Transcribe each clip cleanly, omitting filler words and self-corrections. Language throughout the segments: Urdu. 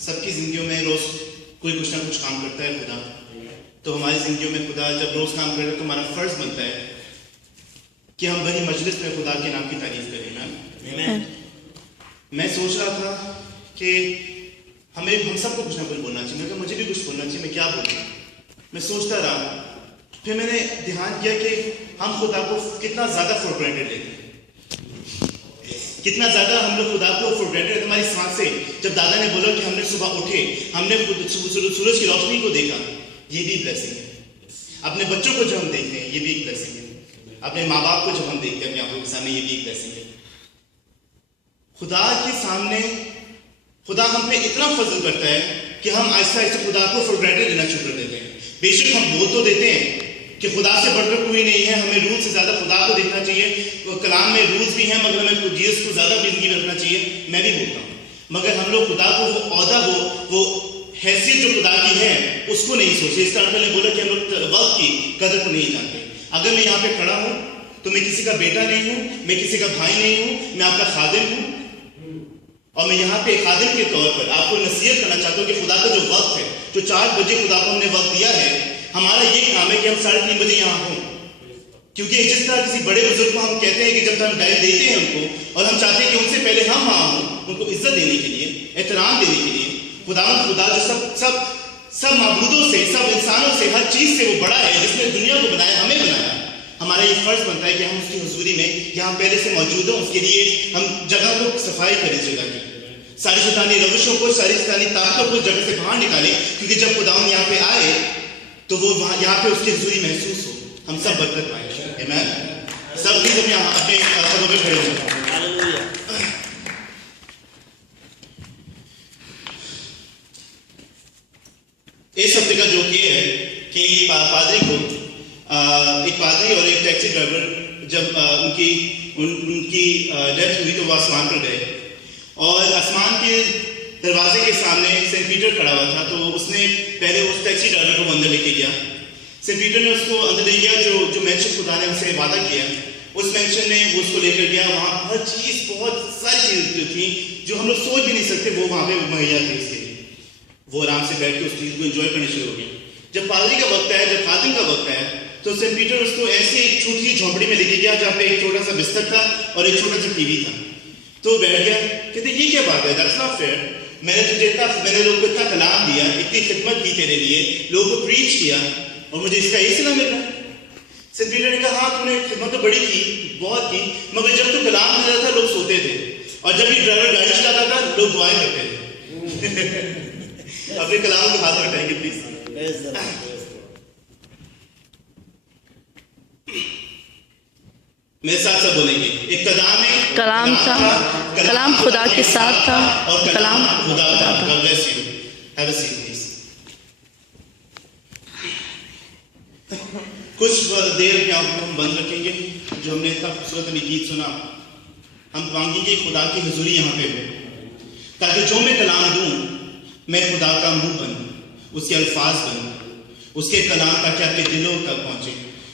سب کی زندگیوں میں روز کوئی کچھ نہ کچھ کام کرتا ہے خدا. تو ہماری زندگیوں میں خدا جب روز کام کرے تو ہمارا فرض بنتا ہے کہ ہم بڑی مجلس میں خدا کے نام کی تعریف کریں. میں سوچ رہا تھا کہ ہم سب کو کچھ نہ کچھ بولنا چاہیے. میں کہ مجھے بھی کچھ بولنا چاہیے, میں کیا بولوں. میں سوچتا رہا, پھر میں نے دھیان کیا کہ ہم خدا کو کتنا زیادہ فور گرانٹیڈ لیتے ہیں, کتنا زیادہ ہم لوگ خدا کو فور گرانٹیڈ. ہماری سانسیں, جب دادا نے بولا کہ ہم نے صبح اٹھے, ہم نے سورج کی روشنی کو دیکھا, یہ بھی بلیسنگ ہے. اپنے بچوں کو جو ہم دیکھتے ہیں یہ بھی ایک بلیسنگ ہے. اپنے ماں باپ کو جب ہم دیکھتے ہیں اپنی آنکھوں کے سامنے, یہ بھی ایک بلیسنگ ہے. خدا کے سامنے خدا ہم پہ اتنا فضل کرتا ہے کہ ہم آہستہ آہستہ خدا کو فور گرانٹیڈ لینا شروع کر دیتے ہیں. بے شک ہم بول تو دیتے ہیں کہ خدا سے بڑھ کر کوئی نہیں ہے, ہمیں رول سے زیادہ خدا کو دیکھنا چاہیے. کلام میں رولز بھی ہیں مگر ہمیں جیسس کو زیادہ زندگی میں رکھنا چاہیے. میں بھی بولتا ہوں, مگر ہم لوگ خدا کو وہ عہدہ وہ حیثیت جو خدا کی ہے اس کو نہیں سوچتے. اس طرح نے بولا کہ ہم لوگ وقت کی قدر کو نہیں جانتے. اگر میں یہاں پہ کھڑا ہوں تو میں کسی کا بیٹا نہیں ہوں, میں کسی کا بھائی نہیں ہوں, میں آپ کا خادم ہوں. اور میں یہاں پہ خادم کے طور پر آپ کو نصیحت کرنا چاہتا ہوں کہ خدا کا جو وقت ہے, جو 4 بجے خدا کو ہم نے وقت دیا ہے, ہمارا یہ کام ہے کہ ہم 3:30 بجے یہاں ہوں. کیونکہ جس طرح کسی بڑے بزرگ کو ہم کہتے ہیں کہ جب ہم ٹائم دیتے ہیں ان کو, اور ہم چاہتے ہیں کہ ان سے پہلے ہم وہاں ہوں, ان کو عزت دینے کے لیے, احترام دینے کے لیے. خدا جو سب معبودوں سے, سب انسانوں سے, ہر چیز سے وہ بڑا ہے, جس نے دنیا کو بنایا, ہمیں بنایا. ہمارا یہ فرض بنتا ہے کہ ہم اس کی حضوری میں یہاں پہلے سے موجود ہوں. اس کے لیے ہم جگہ کو صفائی کریں, جگہ کی ساری شیطانی روشوں کو, ساری شیطانی طاقتوں کو جگہ سے باہر نکالیں. کیونکہ جب خداوند یہاں پہ آئے تو وہ یہاں پہ اس کی حضوری محسوس ہو, ہم سب برکت پائیں. آمین. سب بھی اپنے قدموں پہ کھڑے ہو. اس ہفتے کا جو یہ ہے کہ پادری کو ایک پادری اور ایک ٹیکسی ڈرائیور جب ان کی ڈیتھ ہوئی تو وہ آسمان پر گئے, اور آسمان کے دروازے کے سامنے سینٹ پیٹر کھڑا ہوا تھا. تو اس نے پہلے اس ٹیکسی ڈرائیور کو اندر لے کے گیا. سینٹ پیٹر نے اس کو اندر لے گیا, جو مینشن خدا نے ہم سے وعدہ کیا, اس مینشن نے وہ اس کو لے کر گیا. وہاں ہر چیز, بہت ساری چیزیں جو تھیں جو ہم لوگ سوچ بھی نہیں سکتے, وہ وہاں پہ مہیا تھی اس کے لیے. وہ آرام سے بیٹھ کے اس چیز کو انجوائے کرنے شروع ہو گئے. جب پادری کا وقت ہے, جب خادم کا وقت ہے, تو سینٹ پیٹر اس کو ایسی ایک چھوٹی سی جھونپڑی میں لے کے گیا جہاں پہ ایک چھوٹا سا بستر تھا اور ایک چھوٹا سا ٹی وی تھا. تو وہ بیٹھ گیا, کہتے یہ کیا بات ہے, دیٹس ناٹ فیئر. میں نے لوگوں کو اتنا کلام دیا, اتنی خدمت کی تیرے لیے, لوگوں کو پریچ کیا, اور مجھے اس کا یہ صلہ مل رہا ہے. سینٹ پیٹر نے کہا ہاں تم نے خدمت تو بڑی کی, بہت کی, مگر جب تو کلام مل رہا تھا لوگ سوتے تھے, اور جب یہ ڈرائیور گاڑی چلاتا تھا لوگ دعائیں کرتے تھے. اپنے کلام کو ہاتھ اٹھائیں گے پلیز. میرے ساتھ سب بولیں گے, ایک کلام تھا, کلام خدا کے ساتھ تھا, اور کلام خدا تھا. God bless you. Have a seat please. کچھ دیر اپنے آنکھوں کو ہم بند رکھیں گے. جو ہم نے اتنا خوبصورت ابھی گیت سنا, ہم مانگیں گے خدا کی حضوری یہاں پہ ہو, تاکہ جو میں کلام دوں میں خدا کا منہ بنوں, اس کے الفاظ بنوں, اس کے کلام تاکہ آپ کے دلوں تک پہنچے,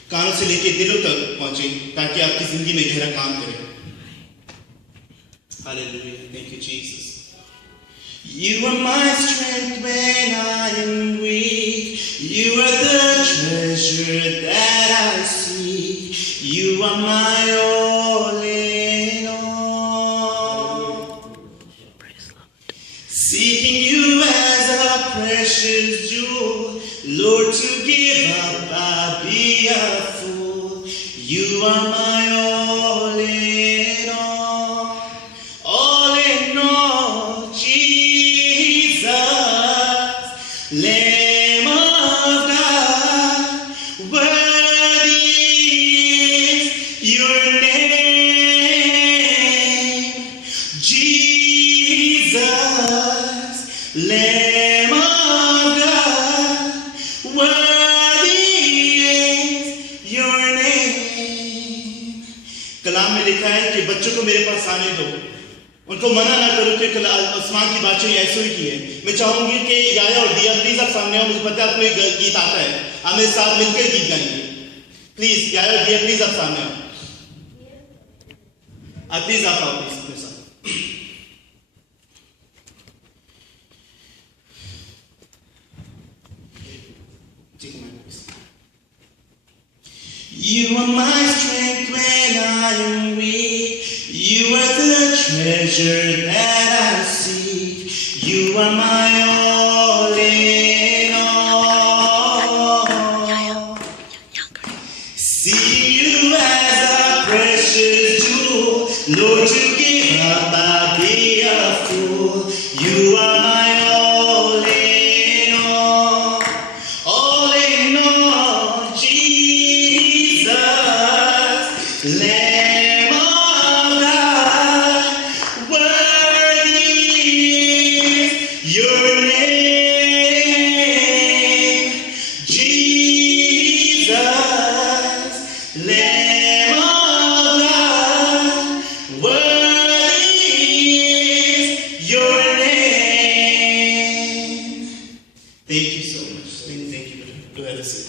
کانوں سے لے کے دلوں تک پہنچے, تاکہ آپ کی زندگی میں گہرا کام کرے. Hallelujah. Thank you, Jesus. You are my strength when I am weak. You are the treasure that I seek. You are my all in all. Seeking you as a precious jewel, Lord, to give up I'd be a fool. You are my all in all, all in all, Jesus, Lamb of God, worthy is your name, Jesus, Lamb of God, worthy is your name. کلام میں لکھا ہے کہ بچوں کو میرے پاس آنے دو, ان کو منع نہ کرو کہ آسمان کی بادشاہی ایسے ہی کی ہے. میں چاہوں گی کہ یایا اور دیا پلیز آپ سامنے آؤ. مجھے پتا ہے آپ کو ایک گیت آتا ہے, آپ میرے ساتھ مل کر گیت گائیں گے. پلیز یایا اور دیا پلیز آپ سامنے آؤ. پلیز آپ آؤ پلیز میرے ساتھ. Take a minute. You are my strength when I am weak. You are the treasure that I seek. You are my all in all. See you as a precious jewel. Lord, to give up, I'd be a fool. You are my all in all. All in all, Jesus, Lamb of God, worthy is your name. Jesus, Lamb of God, worthy is your name. Thank you so much. Thank you. Go ahead and sit.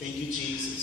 Thank you Jesus.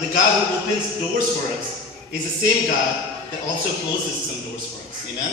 the God who opens doors for us is the same God that also closes some doors for us. Amen.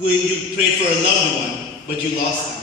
You prayed for a loved one but you lost them.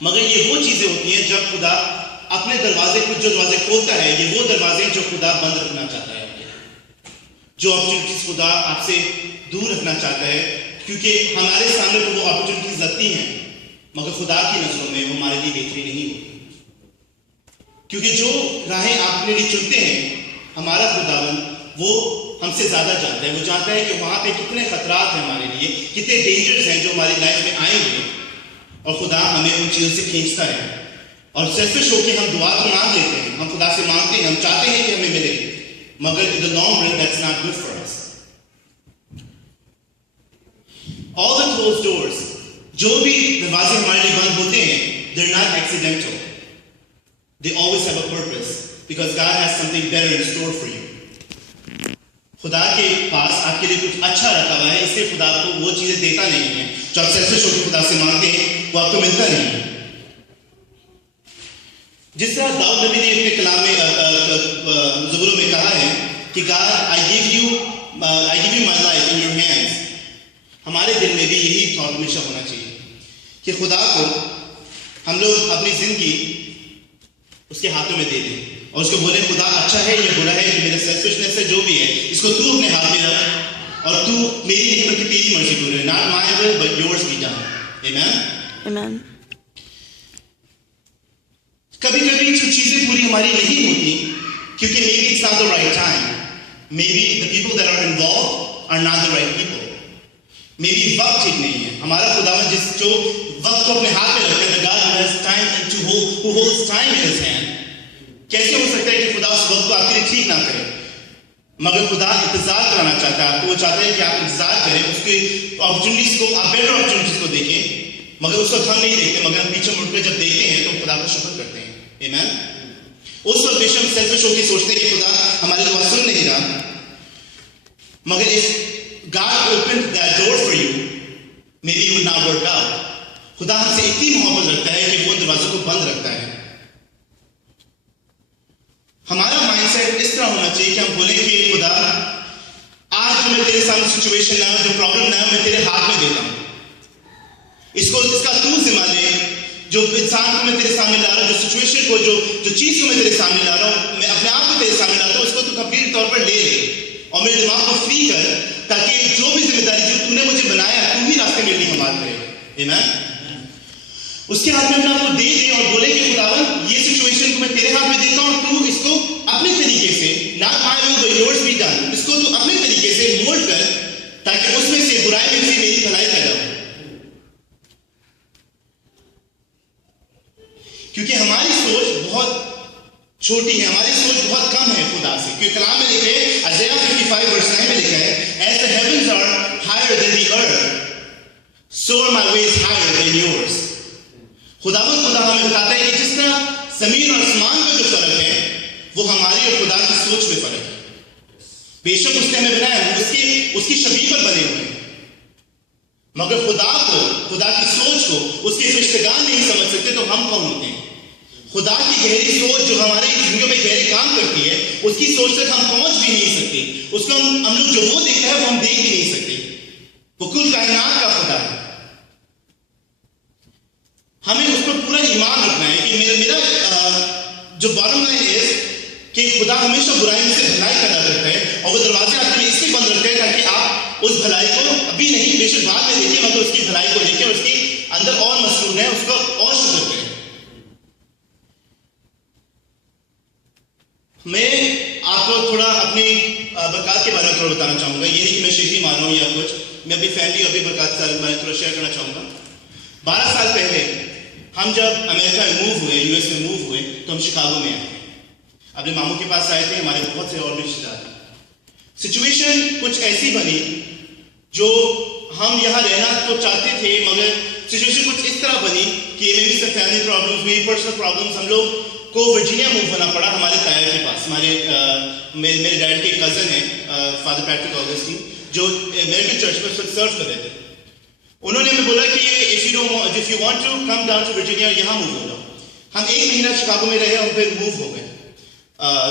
مگر یہ وہ چیزیں ہوتی ہیں جب خدا اپنے دروازے کچھ جو دروازے کھولتا ہے، یہ وہ دروازے ہیں جو خدا بند رکھنا چاہتا ہے. جو اپرچونیٹیز خدا آپ سے دور رکھنا چاہتا ہے، کیونکہ ہمارے سامنے تو وہ اپرچونیٹیز لگتی ہیں مگر خدا کی نظروں میں وہ ہمارے لیے بہتری نہیں ہوتی. کیونکہ جو راہیں آپ اپنے لیے چنتے ہیں، ہمارا خداوند وہ ہم سے زیادہ جانتا ہے. وہ جانتا ہے کہ وہاں پہ کتنے خطرات ہیں ہمارے لیے، کتنے ڈینجرز ہیں جو ہماری لائف میں آئیں گے، اور خدا ہمیں ان چیزوں سے کھینچتا ہے. اور سیلفش ہو کے ہم دعا تو مانگ لیتے ہیں، ہم خدا سے مانگتے ہیں، ہم چاہتے ہیں کہ ہمیں ملے، مگر in the long run that's not good for us. All the closed doors، جو بھی دروازے ہمارے لیے بند ہوتے ہیں، they're not accidental. They always have a purpose because God has something better in store for you. خدا کے پاس آپ کے لیے کچھ اچھا رکھا ہوا ہے، اس لیے خدا آپ کو وہ چیزیں دیتا نہیں ہے جو آپ سیلفش ہو کے خدا سے مانگتے ہیں، وہ آپ کو ملتا نہیں ہے. جس طرح داؤد نبی نے اپنے کلام میں زبوروں میں کہا ہے کہ God, I give you my life in your hands. ہمارے دل میں بھی یہی تھاٹ ہمیشہ ہونا چاہیے کہ خدا کو ہم لوگ اپنی زندگی اس کے ہاتھوں میں دے دیں اور اس کو بولیں خدا اچھا ہے یا برا ہے، کہ میرا سیلفشنس ہے جو بھی ہے اس کو تو اپنے ہاتھ میں رکھ اور تو میری نہیں بلکہ تیری مرضی پوری، not my will but yours be done. Amen. Amen. کبھی کبھی جو چیزیں پوری ہماری نہیں ہوتی کیونکہ maybe it's not the right time. Maybe the people that are involved are not the right people. Maybe وقت ٹھیک نہیں ہے. ہمارا خداوند جو وقت کو اپنے ہاتھ میں رکھتا ہے، the God who has time who holds time in his hand. کیسے ہو سکتا ہے کہ خدا اس وقت کو آپ کے لیے ٹھیک نہ کرے؟ مگر خدا انتظار کرانا چاہتا ہے آپ کو. وہ چاہتا ہے کہ آپ انتظار کریں، اس کی اپرچونیٹیز کو، آپ بیٹر اپرچونیٹیز کو دیکھیں، مگر اس وقت ہم نہیں دیکھتے، مگر ہم پیچھے مڑ کر جب دیکھتے ہیں تو خدا کا شکر کرتے ہیں. آمین. اس وقت بے شک ہم سیلفش ہو کے سوچتے ہیں کہ خدا ہماری دعا سن نہیں رہا، مگر if God opened that door for you, maybe it would not work out. خدا ہم سے اتنی محبت رکھتا ہے کہ وہ دروازوں کو بند رکھتا ہے. ہمارا مائنڈ سیٹ اس طرح ہونا چاہیے کہ ہم بولیں کہ خدا آج جو میں تیرے سامنے سچویشن نہ، جو پرابلم نہ، میں تیرے ہاتھ میں دیتا ہوں. اس کا تو ذمہ لے. جو انسان کو میں تیرے سامنے لا رہا ہوں، جو سچویشن کو، جو چیز کو میں تیرے سامنے لا رہا ہوں، میں اپنے آپ کو تیرے سامنے لاتا ہوں، اس کو تو کمپلیٹ طور پر لے لے اور میرے دماغ کو فری کر، تاکہ جو بھی ذمہ داری جو تو نے مجھے بنایا، تو ہی راستے میرے لیے ہموار کرے گا. آمین. اس کے ہاتھ میں اپنے آپ کو دے دیں اور بولے کہ خداوند یہ سچویشن کو میں تیرے ہاتھ میں دیتا ہوں اور تو اس کو اپنے طریقے سے، not my will but yours be done، اس کو تو اپنے طریقے سے مولڈ کر تاکہ اس میں سے برائی میں سے میری بھلائی پیدا ہو. کیونکہ ہماری سوچ بہت چھوٹی ہے، ہماری سوچ بہت کم ہے خدا سے. کیونکہ کلام میں لکھے Isaiah 55:9 میں لکھا ہے As the heavens are higher than the earth, so are my ways higher than yours. خدا ہمیں بتاتا ہے کہ جس طرح زمین اور آسمان کا جو فرق ہے وہ ہماری اور خدا کی سوچ میں فرق ہے. بے شک اس نے ہمیں بنایا، اس کی شبیہ پر بنے ہوئے ہیں، مگر خدا کو، خدا کی سوچ کو اس کے فرشتگان نہیں سمجھ سکتے تو ہم کون ہوتے ہیں؟ خدا کی گہری سوچ جو ہماری زندگیوں میں گہرے کام کرتی ہے، اس کی سوچ تک ہم پہنچ بھی نہیں سکتے. اس کو ہم لوگ جو وہ دیکھتا ہے وہ ہم دیکھ بھی نہیں سکتے. وہ کل کائنات کا خدا ہے. ہمیں اس پر پورا ایمان رکھنا ہے کہ میرا جو باٹم لائن ہے کہ خدا ہمیشہ برائی میں سے بھلائی پیدا کرتا ہے اور وہ دروازے آپ کے لیے اس لیے بند رکھتے ہیں تاکہ آپ اس بھلائی کو ابھی نہیں، بے شک بعد میں دیکھیں، مگر اس کی بھلائی کو دیکھیں، اس کی اندر اور مصروف ہے، اس کا اور شکر کریں. میں آپ کو تھوڑا اپنی برکات کے بارے میں تھوڑا بتانا چاہوں گا. یہ نہیں کہ میں شیخی مار رہا ہوں یا کچھ، میں اپنی فیملی اور اپنی برکات کے بارے میں تھوڑا شیئر کرنا چاہوں گا. 12 سال پہلے ہم جب امریکہ میں موو ہوئے، US میں موو ہوئے، تو ہم شکاگو میں آئے، اپنے ماموں کے پاس آئے تھے. ہمارے بہت سے اور بھی رشتے دار. سچویشن کچھ ایسی بنی جو ہم یہاں رہنا تو چاہتے تھے، مگر سچویشن کچھ اس طرح بنی کہ میری سب فیملی پرابلمس، میری پرسنل پرابلمس، ہم لوگ کو ورجینیا موو ہونا پڑا ہمارے تایا کے پاس. میرے ڈیڈ کے کزن ہیں فادر پیٹرک آگسٹین، جو امریکن چرچ میں سرو کر رہے تھے. انہوں نے ہمیں بولا کہ if you want to come down to Virginia، یہاں موو ہو جاؤ. ہم 1 مہینہ شکاگو میں رہے اور پھر موو ہو گئے،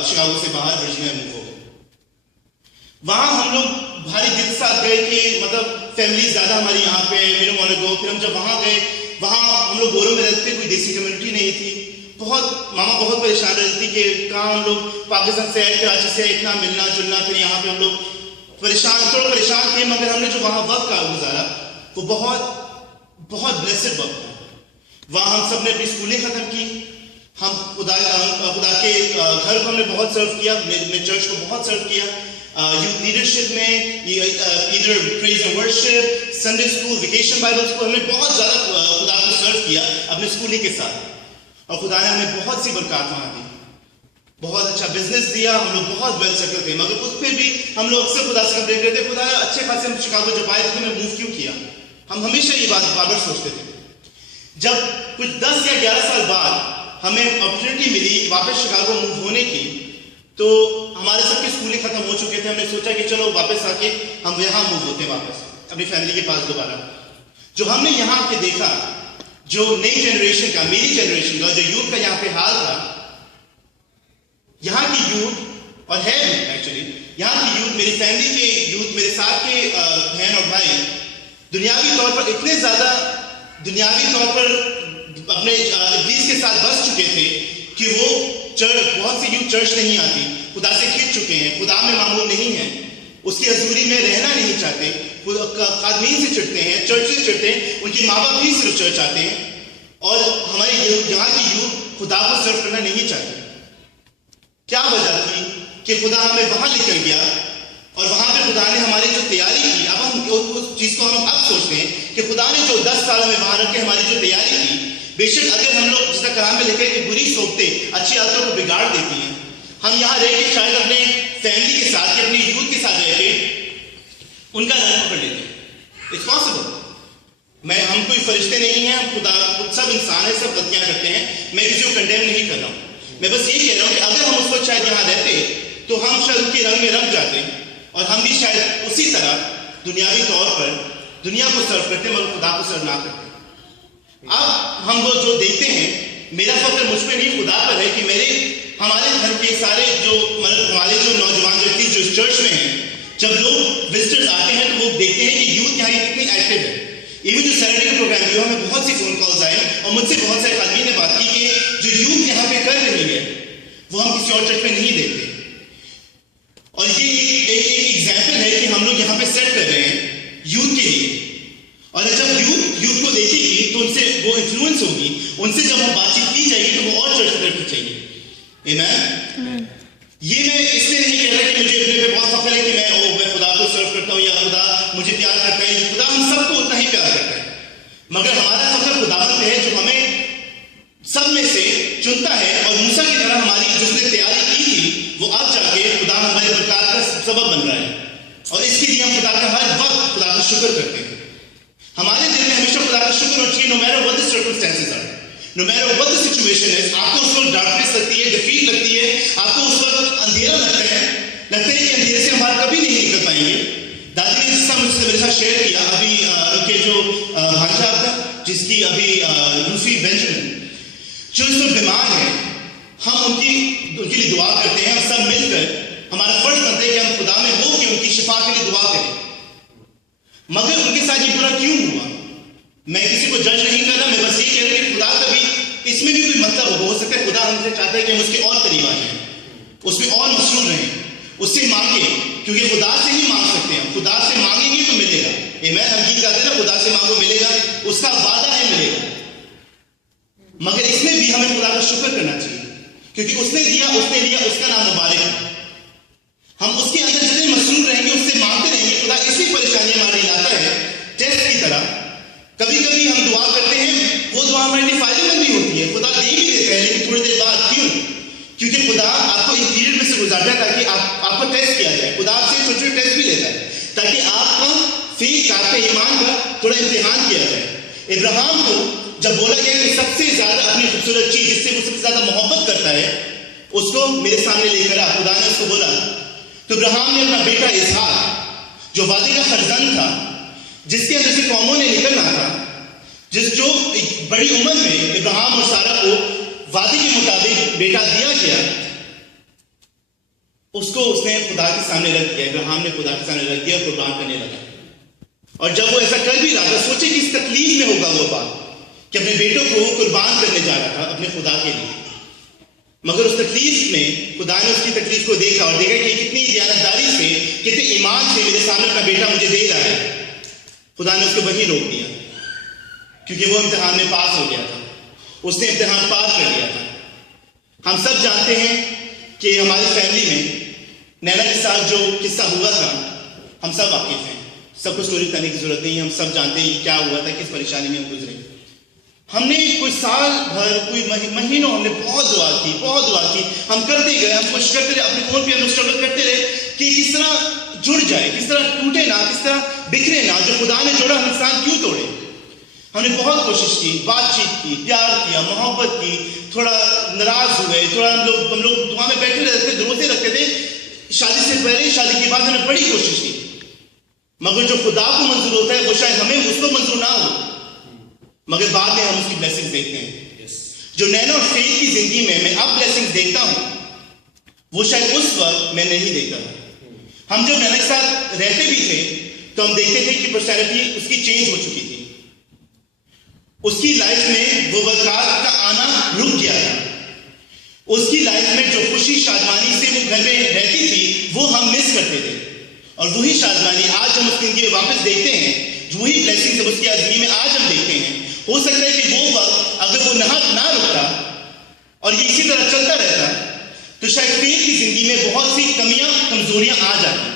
شکاگو سے باہر ورجینیا موو ہو گئے. وہاں ہم لوگ بھاری دل کے ساتھ گئے کہ مطلب فیملی زیادہ ہماری یہاں پہ، میرے والے کو. پھر ہم جب وہاں گئے وہاں ہم لوگ گوروں میں رہتے تھے, کوئی دیسی کمیونٹی نہیں تھی. ماما بہت پریشان رہتی تھی کہ کہاں ہم لوگ پاکستان سے آئے, کراچی سے اتنا ملنا جلنا, پھر یہاں پہ ہم لوگ تھوڑا پریشان تھے. مگر ہم نے جو وہاں وقت گزارا وہ بہت بلیسڈ وقت تھا. وہاں ہم سب نے اپنی اسکولیں ختم کی, ہم خدا کے گھر کو ہم نے بہت سرو کیا, میں چرچ کو بہت سرو کیا, یوتھ لیڈرشپ میں, ادھر praise and worship, Sunday school, vacation Bible school, ہم نے بہت زیادہ خدا کو سرو کیا اپنے اسکولنگ کے ساتھ. اور خدا نے ہمیں بہت سی برکات وہاں دی, بہت اچھا بزنس دیا, ہم لوگ بہت ویل سیٹل تھے. مگر اس پہ بھی ہم لوگ اکثر خدا سے کمپلین کرتے, خدا اچھے خاصے ہم شکاگو جب آئے تھے میں موو کیوں کیا. ہم ہمیشہ یہ بات بار بار سوچتے تھے. جب کچھ 10 یا 11 سال بعد ہمیں اپرچونیٹی ملی واپس شکاگو موو ہونے کی, تو ہمارے سب کے اسکولیں ختم ہو چکے تھے. ہم نے سوچا کہ چلو واپس آ کے ہم یہاں موو ہوتے ہیں واپس اپنی فیملی کے پاس دوبارہ. جو ہم نے یہاں آ کے دیکھا, جو نئی جنریشن کا, میری جنریشن کا, جو یوتھ کا یہاں پہ حال تھا, یہاں کی یوتھ, اور ہے بھی ایکچولی یہاں کی یوتھ, میری فیملی کے یوتھ, میرے ساتھ کے بہن اور بھائی دنیاوی طور پر اتنے زیادہ دنیاوی طور پر اپنے ابلیس کے ساتھ بس چکے تھے کہ وہ بہت سی یوتھ چرچ نہیں آتی, خدا سے کھنچ چکے ہیں, خدا میں معمول نہیں ہیں, اس کی حضوری میں رہنا نہیں چاہتے, خادمین سے چڑھتے ہیں, چرچ سے چڑھتے ہیں, ان کی ماں باپ بھی صرف چرچ آتے ہیں. اور ہمارے یہاں کی یوتھ خدا کو سرو کرنا نہیں چاہتے. کیا وجہ تھی کہ خدا ہمیں وہاں لے کر گیا, اور وہاں پہ خدا نے ہماری جو تیاری کی, اب ہم اس چیز کو ہم اب سوچتے ہیں کہ خدا نے جو 10 سال ہمیں وہاں رکھ کے ہماری جو تیاری کی, بے شک اگر ہم لوگ جس طرح کلام میں لکھے کہ بری صحبتیں اچھی عادتوں کو بگاڑ دیتی ہیں, ہم یہاں رہ کے شاید اپنے فیملی کے ساتھ, اپنی یوتھ کے ساتھ رہ کے ان کا رنگ پکڑ لیتے ہیں. It's possible. ہم کوئی فرشتے نہیں ہیں, ہم خدا سب انسان ہیں, سب غلطیاں کرتے ہیں. میں کسی کو کنڈیم نہیں کر رہا ہوں, میں بس یہ کہہ رہا ہوں کہ اگر ہم اس وقت شاید یہاں رہتے تو ہم شاید ان کے رنگ میں رنگ جاتے, اور ہم بھی شاید اسی طرح دنیاوی طور پر دنیا کو سرو کرتے مگر خدا کو سرو نہ کرتے. اب ہم وہ جو دیکھتے ہیں, میرا فخر مجھ پہ نہیں خدا پر ہے کہ ہمارے گھر کے سارے ہمارے جو نوجوان ویکتی جو اس چرچ میں ہیں, جب لوگ وزٹرز آتے ہیں تو وہ دیکھتے ہیں کہ یوتھ یہاں کتنی ایکٹیو ہے. ایون جو سیٹرڈے کا پروگرام ہوا, ہمیں بہت سی فون کالز آئے اور مجھ سے بہت سارے خادمین نے بات کی کہ جو یوتھ یہاں پہ کر رہی ہے وہ ہم کسی اور چرچ میں نہیں دیکھتے. اور یہ ایک ایگزامپل ہے کہ ہم لوگ یہاں پہ سیٹ کر رہے ہیں یوتھ کے لیے, اور جب یوتھ کو دیکھے گی تو ان سے وہ انفلوئنس ہوگی, ان سے جب ہم بات چیت کی جائے گی تو وہ اور چرچ کی طرف چاہیے. آمین. یہ میں اس لیے نہیں کہہ رہا کہ مجھے اپنے پہ بہت فخر ہے کہ میں خدا کو سرو کرتا ہوں یا خدا مجھے پیار کرتا ہے. خدا ہم سب کو اتنا ہی پیار کرتا ہے, مگر ہمارا فخر خداوند پہ ہے جو ہمیں سب میں سے چنتا ہے, اور موسیٰ کی طرح ہماری جس نے تیاری کی تھی وہ اب جا کے خدا ہمارے برکات کا سبب بن رہا ہے. اور اس کے لیے ہم خدا کا ہر وقت خدا کا شکر کرتے ہیں. ہمارے دل میں ہمیشہ خدا کا شکر ہونا چاہیے, no matter what the circumstances are, no matter what the situation is. آپ کو اس وقت ڈارکنیس لگتی ہے, ڈیفیٹ لگتی ہے, آپ کو اس وقت اندھیرا لگتا ہے کہ اندھیرے سے ہم کبھی نہیں نکل پائیں گے. دادی نے جس طرح مجھ سے میرے ساتھ شیئر کیا, ابھی ان کے جو بھانجا آپ کا جس کی ابھی روسی بینجمن جو اس وقت بیمار ہے, ہم ان کے لیے دعا کرتے ہیں. ہم سب مل کر ہمارا فرض بنتا ہے کہ ہم خدا میں ہو کہ ان کی شفا کے لیے دعا کریں. مگر ان کے ساتھ یہ برا کیوں ہوا, میں کسی کو جج نہیں کر رہا, میں بس یہ کہہ رہا کہ خدا کا بھی اس میں بھی کوئی مطلب ہو سکتا ہے. خدا ہم سے چاہتا ہے کہ ہم اس کے اور قریب آ جائیں, اس میں اور مصروف رہیں, اس سے مانگیں, کیونکہ خدا سے ہی مانگ سکتے ہیں. خدا سے مانگیں گے تو ملے گا. ہم گیت گاتے ہیں نا, خدا سے مانگو ملے گا, اس کا وعدہ ہے ملے گا. مگر اس میں بھی ہمیں خدا کا شکر کرنا چاہیے, کیونکہ اس نے دیا, اس نے لیا, اس کا نام مبارک ہے. ہم اس کے اندر جتنے مصروف رہیں گے, اس سے مانگتے رہیں گے. خدا اس لیے پریشانی ہماری لاتا ہے ٹیسٹ کی طرح. کبھی کبھی ہم دعا کرتے ہیں, وہ دعا ہمارے لیے فائدے مند بھی ہوتی ہے, خدا دے بھی دیتا ہے, لیکن تھوڑی دیر بعد. کیوں؟ کیونکہ خدا آپ کو اس پیریڈ میں سے گزارتا ہے تاکہ آپ کو ٹیسٹ کیا جائے. خدا آپ سے چھوٹے چھوٹے ٹیسٹ بھی لیتا ہے تاکہ آپ کا فیتھ, آپ کے ایمان کا تھوڑا امتحان کیا جائے. ابراہیم کو جب بولا گیا کہ سب سے زیادہ اپنی خوبصورت چیز جس سے وہ سب سے زیادہ محبت کرتا ہے اس کو میرے سامنے لے کر آ, خدا نے اس کو بولا. تو ابراہیم نے اپنا بیٹا اسحاق جو وعدے کا فرزند تھا, جس کے اندر سے قوموں نے نکلنا تھا, جو بڑی عمر میں ابراہیم اور سارہ کو وعدے کے مطابق بیٹا دیا گیا, اس کو اس نے خدا کے سامنے رکھ دیا. ابراہیم نے خدا کے سامنے رکھ دیا, قربان کرنے لگا. اور جب وہ ایسا کر بھی رہا تھا, سوچے کہ اس تکلیف میں ہوگا وہ بات, کہ اپنے بیٹوں کو قربان کرنے جا رہا تھا اپنے خدا کے لیے، مگر اس تکلیف میں خدا نے اس کی تکلیف کو دیکھا اور دیکھا کہ کتنی دیانتداری سے، کتنے ایمان سے میرے سامنے اپنا بیٹا مجھے دے رہا ہے. خدا نے اس کو وہیں روک دیا کیونکہ وہ امتحان میں پاس ہو گیا تھا، اس نے امتحان پاس کر لیا تھا. ہم سب جانتے ہیں کہ ہماری فیملی میں نینا کے ساتھ جو قصہ ہوا تھا ہم سب واقف ہیں، سب کو اسٹوری کرنے کی ضرورت نہیں ہے، ہم سب جانتے ہیں کیا ہوا تھا، کس پریشانی میں ہم گزرے. ہم نے کوئی سال بھر، کوئی مہینوں ہم نے بہت دعا کی، ہم کرتے گئے، ہم کوشش کرتے رہے، اپنے فون پہ ہم اسٹرگل کرتے رہے کہ کس طرح جڑ جائے، کس طرح ٹوٹے نہ، کس طرح بکھرے نہ. جو خدا نے جوڑا ہم انسان کیوں توڑے. ہم نے بہت کوشش کی، بات چیت کی، پیار کیا، محبت کی، تھوڑا ناراض ہوئے، تھوڑا ہم لوگ دعا میں بیٹھے رہتے تھے، روزے رکھتے تھے. شادی سے پہلے، شادی کے بعد ہم نے بڑی کوشش کی، مگر جو خدا کو منظور ہوتا ہے وہ شاید ہمیں اس کو منظور نہ ہو، مگر بعد میں ہم اس کی بلیسنگ دیکھتے ہیں. جو نینا اور فیتھ کی زندگی میں اب بلیسنگ دیکھتا ہوں وہ شاید اس وقت میں نہیں دیکھتا تھا. ہم جب نینا کے ساتھ رہتے بھی تھے تو ہم دیکھتے تھے کہ پرسنالٹی اس کی چینج ہو چکی تھی. اس کی لائف میں وہ برکات کا آنا رک گیا تھا. اس کی لائف میں جو خوشی شادمانی سے وہ گھر میں رہتی تھی وہ ہم مس کرتے تھے، اور وہی شادمانی آج ہم اس زندگی میں واپس دیکھتے ہیں، وہی بلیسنگ جب اس کی زندگی میں آج ہم دیکھتے ہیں. ہو سکتا ہے کہ وہ وقت اگر وہ نہ رکتا اور یہ اسی طرح چلتا رہتا تو شاید فیتھ کی زندگی میں بہت سی کمیاں، کمزوریاں آ جاتی.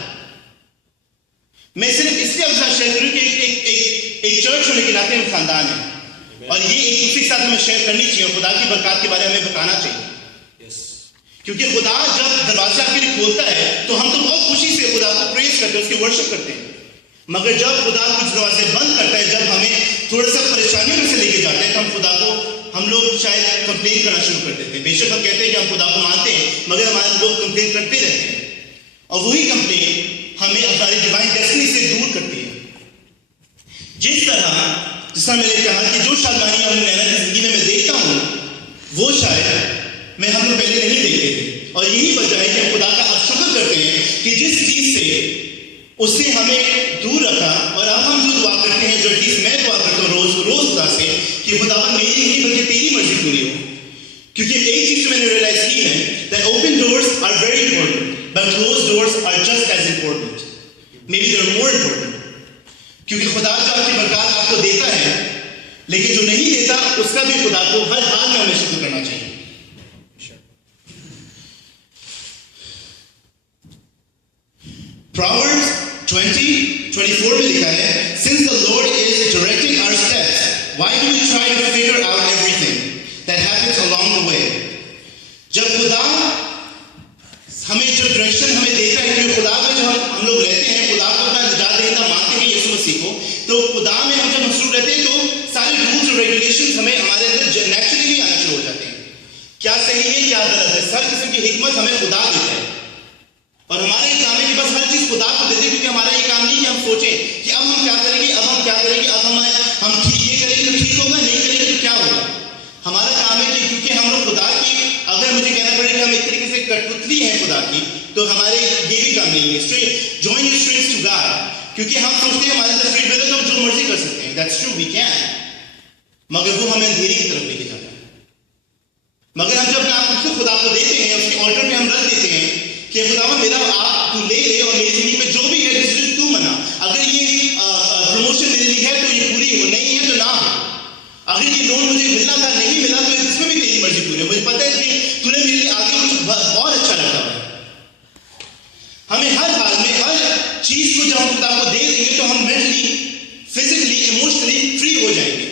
میں صرف اس لیے آپ شیئر کروں کہ ایک چرچ ہونے کے ناطے ہم خاندان ہیں، اور یہ ایک دوسرے کے ساتھ ہمیں شیئر کرنی چاہیے اور خدا کی برکات کے بارے میں ہمیں بتانا چاہیے. کیونکہ خدا جب دروازہ آپ کے لیے کھولتا ہے تو ہم تو بہت خوشی سے خدا کو پریز کرتے ہیں، اس کی ورشپ کرتے ہیں. مگر جب خدا کچھ دروازے بند کرتا ہے، جب ہمیں تھوڑا سا پریشانیوں میں سے لے کے جاتے ہیں، تو ہم لوگ شاید کمپلین کرنا شروع کر دیتے ہیں. بے شک ہم کہتے ہیں کہ ہم خدا کو مانتے ہیں، مگر ہمارے لوگ کمپلین کرتے رہتے ہیں، اور وہی کمپلین ہمیں ہماری ڈیوائن ڈیسٹنی سے دور کرتی ہے. جس طرح میں نے کہا کہ جو شادمانی ہم نینا کی زندگی میں دیکھتا ہوں وہ شاید ہم لوگ پہلے نہیں دیکھتے تھے. اور یہی وجہ ہے کہ ہم خدا کا اب شکر کرتے ہیں کہ جس چیز سے اس نے ہمیں دور رکھا. اور اب ہم جو دعا کرتے ہیں، جو چیز میں دعا کرتا ہوں روز خدا سے، کہ خداوند میری نہیں بلکہ تیری مرضی پوری ہو. کیونکہ ایک چیز میں نے ریئلائز کی ہے that open doors are very important but closed doors are just as important, maybe they are more important. کیونکہ خدا جو آپ کی برکات آپ کو دیتا ہے، لیکن جو نہیں دیتا اس کا بھی خدا کو ہر حال میں ہمیں شکر کرنا چاہیے. Proverbs 20:24 میں لکھا ہے, since the Lord is directing our steps, why do we try to figure out everything that happens along the way? جب خدا ہمیں جو ڈائریکشن ہمیں دیتا ہے، کہ خدا میں جو ہم لوگ رہتے ہیں، خدا کو اپنا نجات دہندہ مانتے ہیں یسوع مسیح کو، تو خدا میں ہم جب مصروف رہتے ہیں تو سارے رولز اور ریگولیشنز ہمیں ہمارے اندر نیچرلی آنا شروع ہو جاتے ہیں. کیا صحیح ہے کیا غلط ہے، ہر قسم کی حکمت ہمیں خدا دیتا ہے. اور ہمارا یہ کام ہے کہ بس ہر چیز خدا کو دے دیں، کیونکہ ہمارا یہ کام نہیں کہ ہم سوچیں کہ اب ہم کیا کریں گے، اب ہم ٹھیک یہ کریں گے تو ٹھیک ہوگا، نہیں کریں گے تو کیا ہوگا. ہمارا کام ہے کہ کیونکہ ہم لوگ خدا کی، اگر مجھے کہنا پڑے کہ ہم ایک طریقے سے کٹپتلی ہیں خدا کی، تو ہمارے یہ بھی کام نہیں ہے. Join your strength to God, کیونکہ ہم سوچتے ہیں ہمارے اندر فری ول ہے تو ہم جو مرضی کر سکتے ہیں. دیٹس ٹرو، وی کین، مگر وہ ہمیں اندھیری کی طرف لے کے جاتا ہے. مگر ہم جب اپنے آپ کو خدا کو دیتے ہیں، اس کے آلٹر پہ ہم رکھ دیتے ہیں کہ خدا میرا آپ تو لے لے، اور میری زندگی میں جو بھی ہے ڈیسیژن تو منا. اگر یہ پروموشن میرے لیے ہے تو یہ پوری ہو، نہیں ہے تو نہ ہو. اگر یہ لون مجھے ملنا تھا نہیں ملا تو اس میں بھی تیری مرضی پوری ہو. مجھے پتہ ہے کہ تو نے میرے لیے آگے کچھ بہت اچھا رکھا ہوا ہے. ہمیں ہر حال میں ہر چیز کو جب ہم خدا کو دے دیں گے تو ہم مینٹلی، فزیکلی، ایموشنلی فری ہو جائیں گے.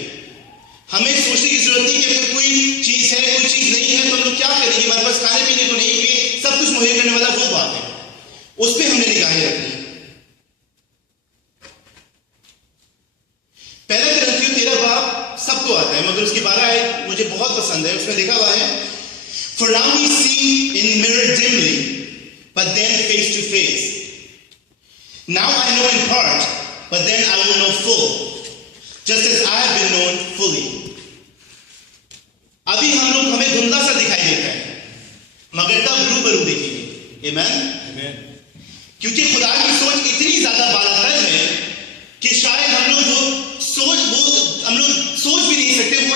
ہمیں سوچنے کی ضرورت نہیں کہ اگر کوئی چیز ہے کوئی چیز نہیں ہے تو ہم لوگ کیا کریں گے، ہمارے پاس کھانے پینے کو نہیں ہے، سب کچھ مہیا کرنے والا وہ بات ہے، اس پہ ہم نے نگاہیں رکھنی ہے. پہلا کرنتھیوں 13 باب سب کو آتا ہے، مگر اس کی 12 آیت مجھے بہت پسند ہے. اس میں لکھا ہوا ہے, For now we see in mirror dimly, but then face to face. Now I know in part, but then I will know full, just as I have been known fully. ابھی ہم لوگ ہمیں دھندلا سا دکھائی دیتا ہے، مگر تب روبرو دیکھیں گے. آمین. کیونکہ خدا کی سوچ اتنی زیادہ بالا تر ہے کہ شاید ہم لوگ سوچ بھی نہیں سکتے. وہ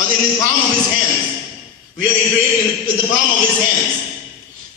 In the palm of his hands, we are engraved in the palm of his hands.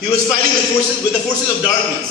He was fighting with the forces of darkness.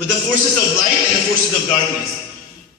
with the forces of light and the forces of darkness.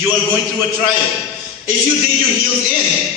You are going through a trial. If you dig your heels in,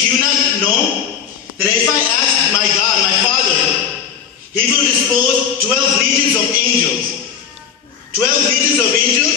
do you not know that if I ask my God, my Father, He will dispose 12 legions of angels. 12 legions of angels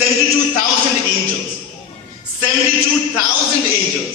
72,000 angels. 72,000 angels.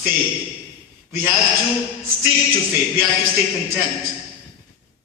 faith. We have to stick to faith. We have to stay content.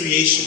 creation.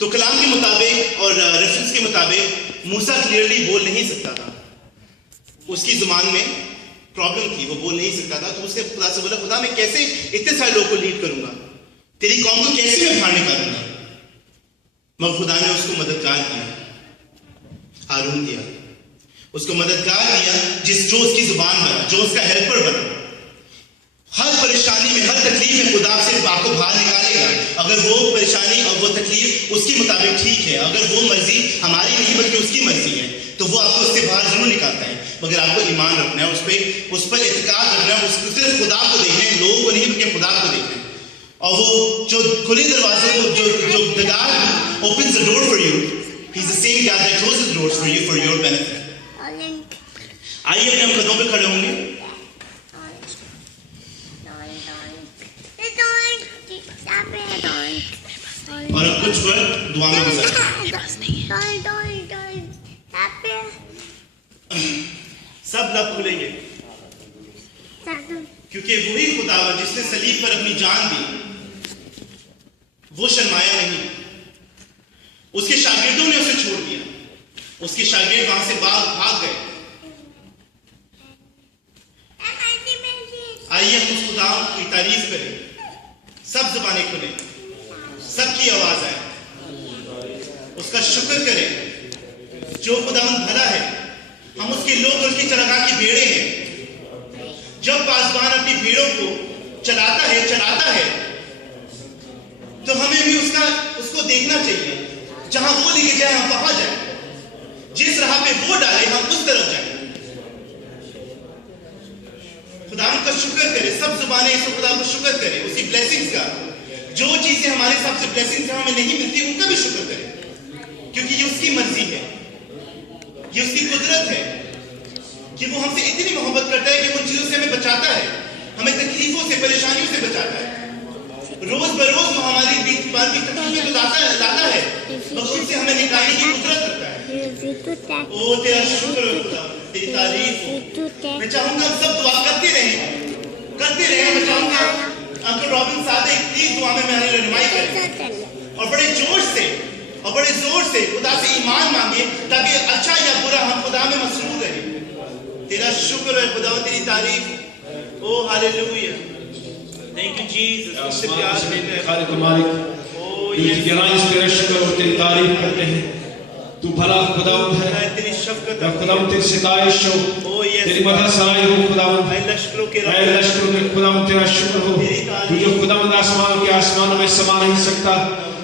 تو کلام کے مطابق اور ریفرنس کے مطابق موسیٰ کلیئرلی بول نہیں سکتا تھا، اس کی زبان میں پرابلم تھی، وہ بول نہیں سکتا تھا. تو اس نے خدا سے بولا خدا میں کیسے اتنے سارے لوگوں کو لیڈ کروں گا، تیری قوم کو کیسے میں باہر نکالوں گا. مگر خدا نے اس کو مددگار کیا، ہارون کیا، اس کو مددگار کیا جو اس کی زبان بنا، جو اس کا ہیلپر بنا. ہر پریشانی میں، ہر تکلیف میں خدا سے آپ کو باہر نکالے گا اگر وہ پریشانی اور وہ تکلیف اس کے مطابق ٹھیک ہے. اگر وہ مرضی ہماری نہیں بلکہ اس کی مرضی ہے تو وہ آپ کو اس سے باہر ضرور نکالتا ہے. مگر آپ کو ایمان رکھنا ہے، اس پر اعتقاد رکھنا ہے، صرف خدا کو دیکھنا ہے، لوگوں کو نہیں بلکہ خدا کو دیکھنا ہے. اور وہ جو کھلے دروازوں کو جو the God opens the door for you, he's the same God that closes the doors for you for your benefit. آئیے اپنے ہم قدموں پہ کھڑے ہوں گے اور اب کچھ وقت دعا میں گزاریں. سب لب کھلیں گے کیونکہ وہی خدا جس نے صلیب پر اپنی جان دی وہ شرمایا نہیں. اس کے شاگردوں نے اسے چھوڑ دیا، اس کے شاگرد وہاں سے بھاگ گئے. آئیے ہم اس خدا کی تعریف کریں، سب زبانیں کھلیں، سب کی آواز آئے، اس کا شکر کریں جو خدا بھلا ہے. ہم اس کے لوگ اور اس کی چراگاہ کی بھیڑیں ہیں. جب پاسبان اپنی بھیڑوں کو چلاتا ہے تو ہمیں بھی اس کو دیکھنا چاہیے. جہاں وہ لے کے جائے ہم وہاں جائیں، جس راہ پہ وہ ڈالے ہم اس طرف جائیں. خدا کا شکر کرے، سب زبانیں اس خدا کو شکر کرے، اسی بلیسنگز کا. جو چیزیں ہمارے حساب سے بلیسنگز ہمیں نہیں ملتی ان کا بھی شکر کرے، کیونکہ یہ اس کی مرضی ہے، یہ اس کی قدرت ہے کہ وہ ہم سے اتنی محبت کرتا ہے کہ ان چیزوں سے ہمیں بچاتا ہے، ہمیں تکلیفوں سے، پریشانیوں سے بچاتا ہے. روز بروز وہ ہماری تکلیفیں تو لاتا ہے مگر ان سے ہمیں نکالنے کی قدرت رکھتا ہے. او تیرا شکر ہے خدا، تیری تعریف ہو. میں چاہوں گا ہم سب دعا کرتے رہیں. میں چاہوں گا انکل رابن صادق پلیز دعا میں ہماری رہنمائی کریں اور بڑے جوش سے اور بڑے زور سے خدا سے ایمان مانگے تاکہ اچھا یا برا ہم خدا میں مسرور رہیں. تیرا شکر ہے خدا، تیری تعریف. او ہاللویا، تھینک یو جیسس. اس سے پیار دیتے ہیں خالق و مالک، تیری گہرائی سے تیرا شکر اور تیری تعریف کرتے ہیں. تو بھلا خداوند ہے، تیری شفقت، خداوند تیری ستائش ہو، تیری مدد سرائی ہو خداوند. اے لشکروں کے خداوند تیرا شکر ہو. تو جو خداوند آسمان کے آسمانوں میں سما نہیں سکتا،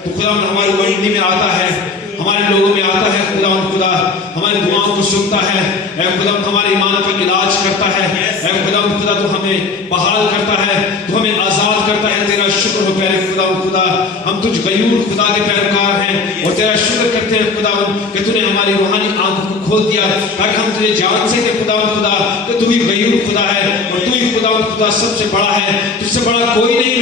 تو خداوند ہماری بندی میں آتا ہے، ہمارے لوگوں میں آتا ہے. خداوند خدا ہماری دعاؤں کو سنتا ہے. اے خداوند ہمارے ایمان کا علاج کرتا ہے. اے خداوند خدا تو ہمیں بحال کرتا ہے، تو ہمیں آزاد کرتا ہے. تیرا شکر ہو پیارے خداوند خدا. ہم تجھ غیور خدا کے پیروکار ہیں اور تیرا شکر کرتے ہیں خداوند کہ تو نے ہماری روحانی آنکھوں کو کھول دیا تاکہ ہم تجھے جان سکیں خداوند خدا کہ تو ہی غیور خدا ہے اور تو ہی خداوند خدا سب سے بڑا ہے. تجھ سے بڑا کوئی نہیں.